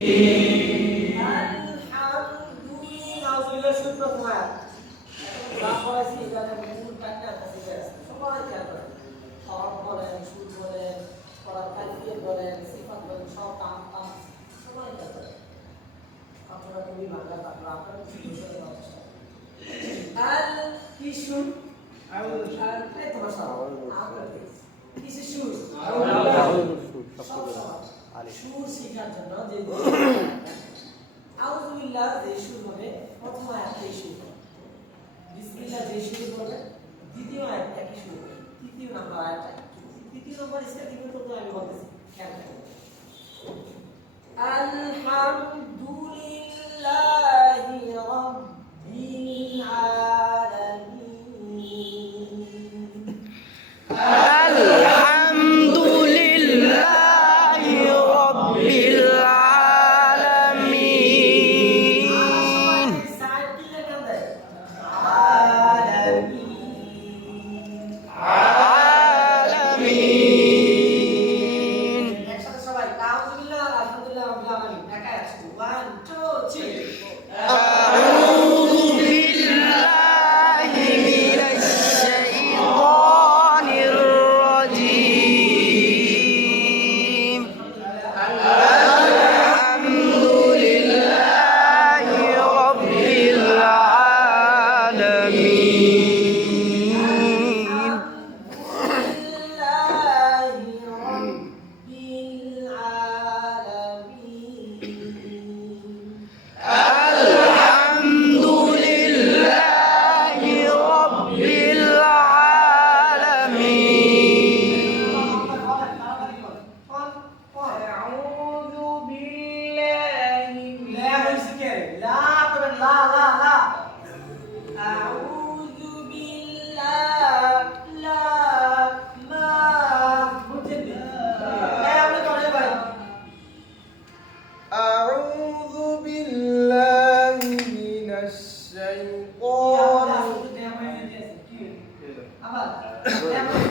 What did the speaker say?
আলহামদুলিল্লাহ শুদ্ধ তোমার যা পড়াইছি এখানে মূল কাজটা আছে সবাই খেয়াল করে হরফ বলেন সুর বলেন পড়ার কাইফিয়ত বলেন সিফাত বলেন সব কাম সবাই খেয়াল করে আপনারা তুমি বাংলা তারপর আপনারা কি বুঝতে পারছেন আল কি শুন আউল আল এই তোমার সব আউল কিসে শুর আউল শুর সুর শেখার জন্য যে আউযুবিল্লাহ যে সুর হবে প্রথম আয়াতেই সুর বিসমিল্লাহ যে সুর হবে দ্বিতীয় আয়াত একই সুর হবে তৃতীয় নাম্বার আয়াত তৃতীয় নাম্বার স্টার্টিং তো আমি বলতেছি খেয়াল করুন আলহামদুলিল্লাহি রাব্বিল আলামিন একসাথে সবাই আলহামদুলিল্লাহ আলহামদুলিল্লাহ রাব্বিল আলামিন একাই আছে 1 2 3